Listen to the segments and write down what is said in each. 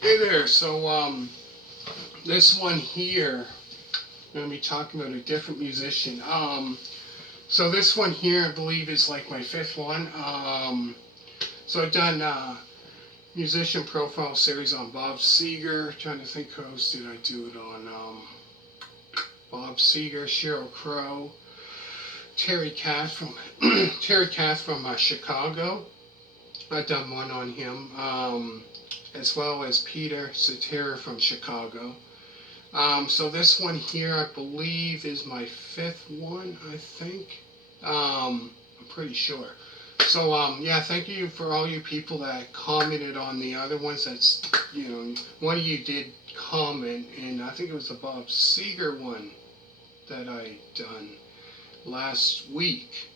Hey there. This one here, I'm going to be talking about a different musician. So this one here, I believe, is like my fifth one. So I've done musician profile series on Bob Seger. Trying to think who else did I do it on? Bob Seger, Sheryl Crow, Terry Kath from Terry Kath from Chicago. I've done one on him, as well as Peter Cetera from Chicago. So this one here, I believe, is my fifth one. I think. I'm pretty sure. Yeah, thank you for all you people that commented on the other ones. One of you did comment, and I think it was the Bob Seger one that I done last week.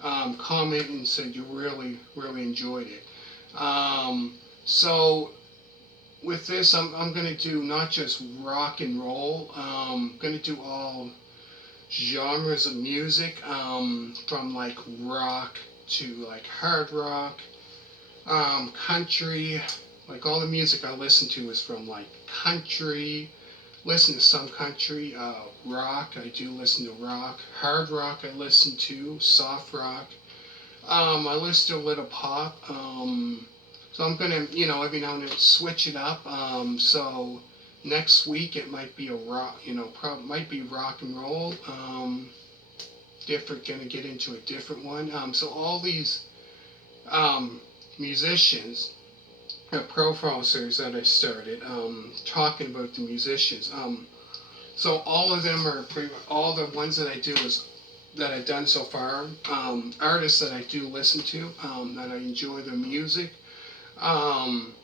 Comment and said you really, really enjoyed it. So with this, I'm going to do not just rock and roll. I'm going to do all genres of music, from like rock to like hard rock, country. Like all the music I listen to is from like country. Listen to some country, rock. I do listen to rock. Hard rock I listen to. Soft rock. I listen to a little pop. So I'm gonna, every now and then switch it up. So next week it might be a rock, might be rock and roll. Gonna get into a different one. So all these musicians, a profile series that I started, talking about the musicians. So all of them are all the ones that I do is that I've done so far. Artists that I do listen to, that I enjoy their music. Um,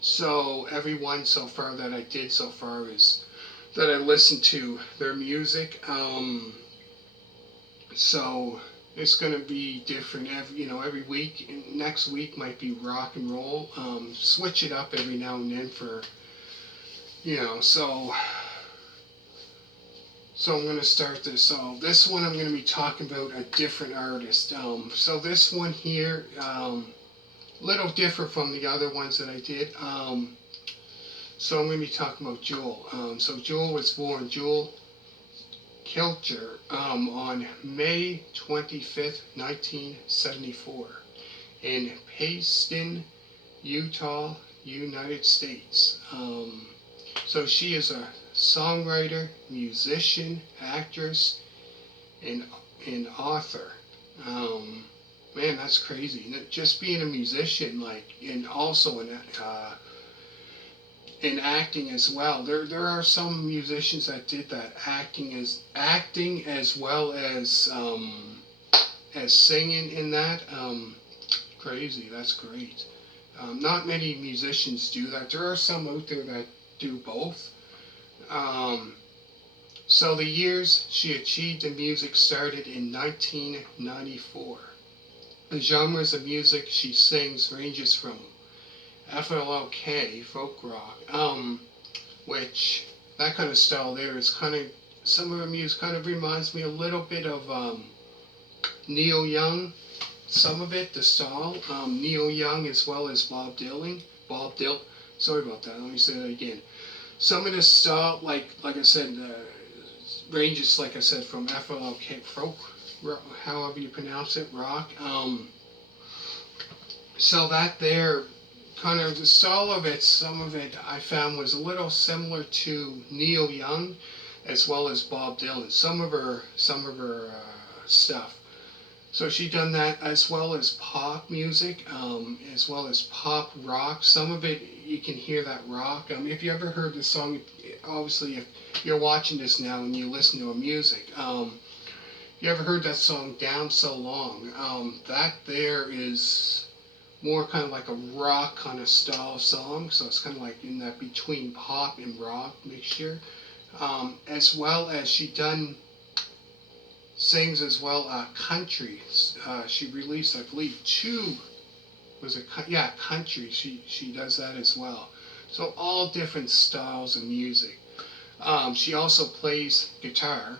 so everyone so far that I did so far is that I listened to their music. So it's going to be different every week. Next week might be rock and roll. Switch it up every now and then for you know. So I'm going to start this. So this one I'm going to be talking about a different artist. So this one here, little different from the other ones that I did. So I'm going to be talking about Jewel. So Jewel was born Jewel Kilcher, on May 25th, 1974, in Payson, Utah, United States. So she is a songwriter, musician, actress, and author. Um, Man, that's crazy. Just being a musician, like, and also in acting as well. There are some musicians that did that, acting as well as singing in that. Crazy. That's great. Not many musicians do that. There are some out there that do both. Um, so the years she achieved in music started in 1994. The genres of music she sings ranges from FLOK, folk rock, which that kind of style there is kind of, some of her music kind of reminds me a little bit of Neil Young. Some of it, the style, Neil Young as well as Bob Dylan. Sorry about that. Let me say that again. Some of the style, like I said, ranges, like I said, from FLOK, folk, however you pronounce it, rock. So that there, kind of the style of it, some of it I found was a little similar to Neil Young, as well as Bob Dylan. Some of her stuff. So she done that as well as pop music, as well as pop rock. Some of it you can hear that rock. If you ever heard the song, obviously if you're watching this now and you listen to her music, you ever heard that song "Down So Long"? That there is more kind of like a rock kind of style song, so it's kind of like in that between pop and rock mixture. As well as she done sings as well country. She released, I believe, two was it yeah, country. She does that as well. So all different styles of music. She also plays guitar.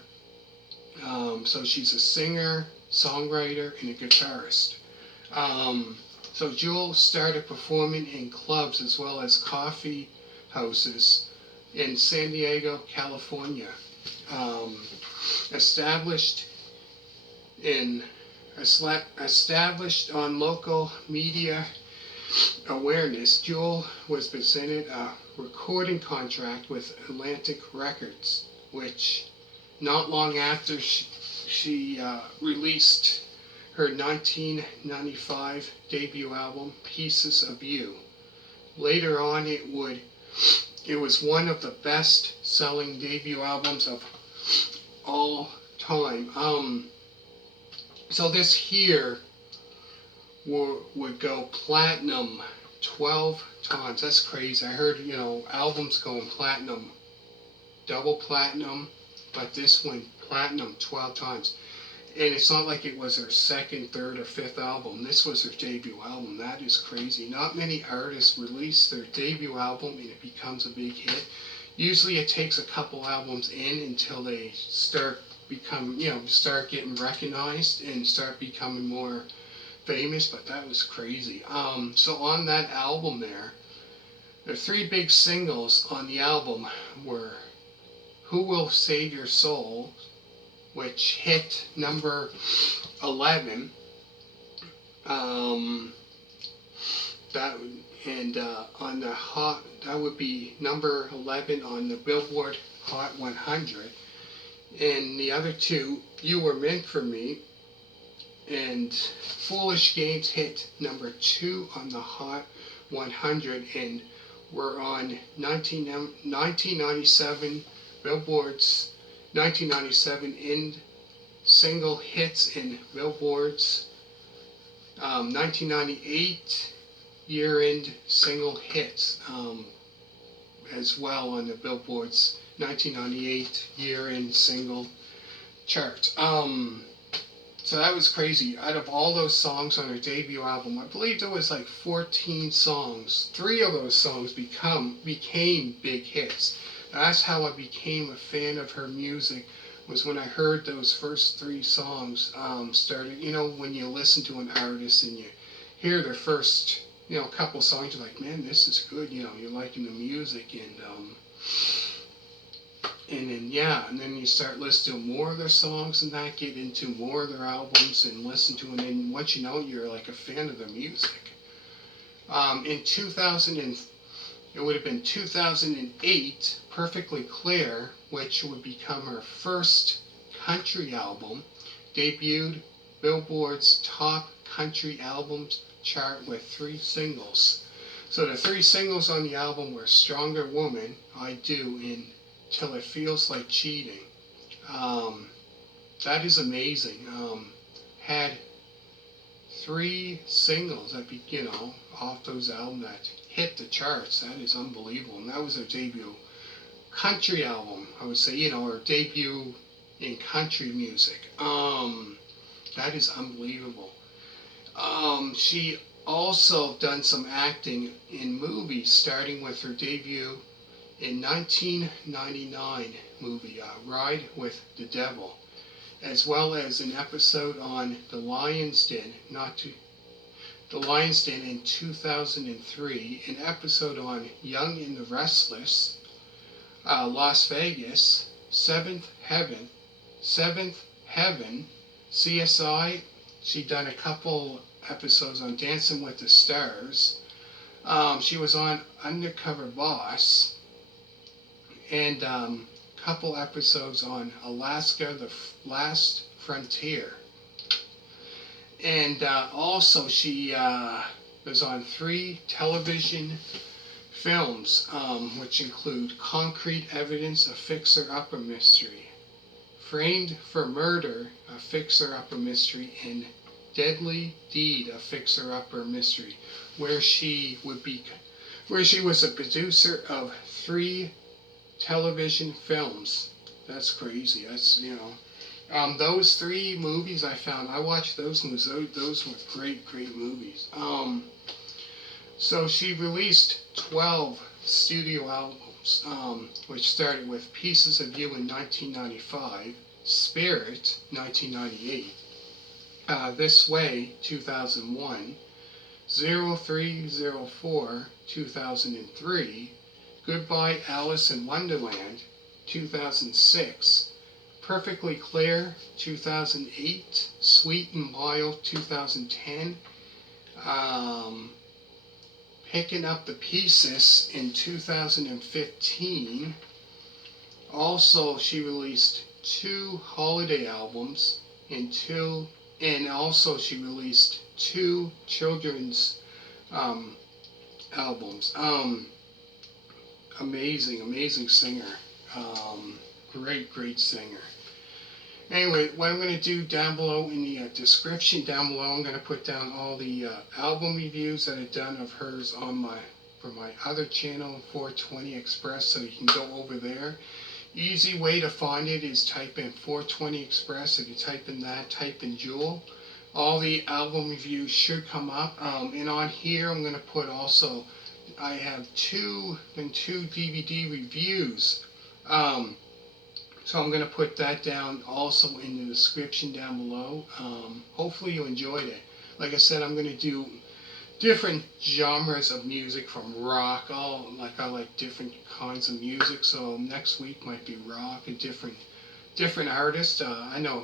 So she's a singer, songwriter, and a guitarist. Um, So Jewel started performing in clubs as well as coffee houses in San Diego, California. Um, established in established on local media awareness, Jewel was presented a recording contract with Atlantic Records, which not long after she released her 1995 debut album, Pieces of You. Later on, it was one of the best-selling debut albums of all time. So this here would go platinum 12 times. That's crazy. I heard, albums going platinum, double platinum, but this one platinum 12 times. And it's not like it was her second, third, or fifth album. This was her debut album. That is crazy. Not many artists release their debut album and it becomes a big hit. Usually it takes a couple albums in until they start getting recognized and start becoming more famous, but that was crazy. So on that album the three big singles on the album were Who Will Save Your Soul, which hit number 11. On that would be number 11 on the Billboard Hot 100. And the other two, You Were Meant for Me and Foolish Games, hit number 2 on the Hot 100 and were on 1997 Billboard's 1997 in single hits in Billboard's 1998 year-end single hits as well on the Billboard's 1998 year-end single chart. So that was crazy. Out of all those songs on her debut album, I believe there was like 14 songs. 3 of those songs became big hits. That's how I became a fan of her music, was when I heard those first 3 songs started. When you listen to an artist and you hear their first, couple songs, you're like, man, this is good. You're liking the music, and then you start listening to more of their songs and that, get into more of their albums and listen to them, and once you know it, you're like a fan of their music. In 2008, Perfectly Clear, which would become her first country album, debuted Billboard's top country albums chart with 3 singles. So the 3 singles on the album were Stronger Woman, I Do, and Till It Feels Like Cheating. That is amazing. Had 3 singles that off those albums that hit the charts. That is unbelievable. And that was her debut country album, I would say, her debut in country music. That is unbelievable. She also done some acting in movies, starting with her debut in 1999 movie, Ride with the Devil, as well as an episode on The Lion's Den, in 2003, an episode on Young and the Restless, Las Vegas, Seventh Heaven, CSI. She done a couple episodes on Dancing with the Stars. She was on Undercover Boss, and couple episodes on Alaska, The Last Frontier. And also she was on 3 television films, which include Concrete Evidence, a fixer-upper mystery, Framed for Murder, a fixer-upper mystery, and Deadly Deed, a fixer-upper mystery, where she was a producer of 3 television films. That's crazy. That's, those 3 movies I watched those movies. Those were great movies. So she released 12 studio albums, which started with Pieces of You in 1995, Spirit, 1998, This Way, 2001, 0304 2003, Goodbye Alice in Wonderland 2006, Perfectly Clear 2008, Sweet and Wild 2010, Picking Up the Pieces in 2015. Also, she released 2 holiday albums and also she released 2 children's albums. Amazing singer. Great singer. Anyway, what I'm going to do down below in the description down below, I'm going to put down all the album reviews that I've done of hers on for my other channel, 420 Express, so you can go over there. Easy way to find it is type in 420 Express. If you type in that, type in Jewel. All the album reviews should come up. And on here, I'm going to put also, I have two DVD reviews. So I'm going to put that down also in the description down below. Hopefully you enjoyed it. Like I said, I'm going to do different genres of music from rock. I like different kinds of music. So next week might be rock, a different artist. I know,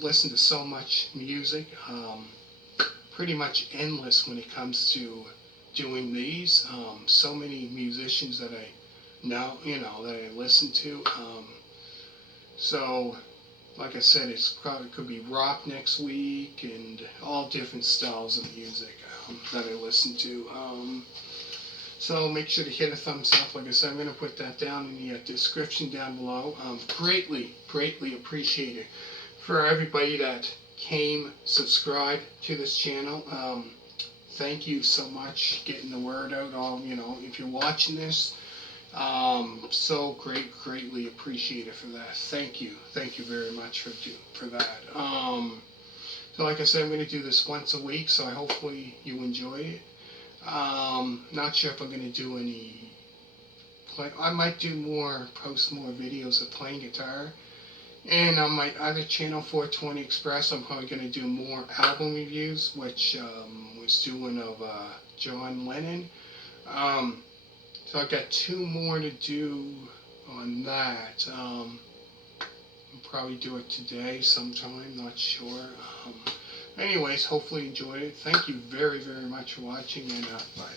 listen to so much music. Pretty much endless when it comes to doing these. So many musicians that I know, that I listen to. So, like I said, it could be rock next week and all different styles of music that I listen to. So make sure to hit a thumbs up. Like I said, I'm going to put that down in the description down below. Greatly appreciate it for everybody that came, subscribed to this channel. Thank you so much, getting the word out. If you're watching this, so greatly appreciate it for that. Thank you very much for that. So like I said, I'm going to do this once a week, so hopefully you enjoy it. Not sure if I'm going to do any I might post more videos of playing guitar. And on my other channel, 420 Express, I'm probably going to do more album reviews, which was doing of John Lennon. So I've got 2 more to do on that. I'll probably do it today sometime, not sure. Anyways, hopefully you enjoyed it. Thank you very much for watching, and bye.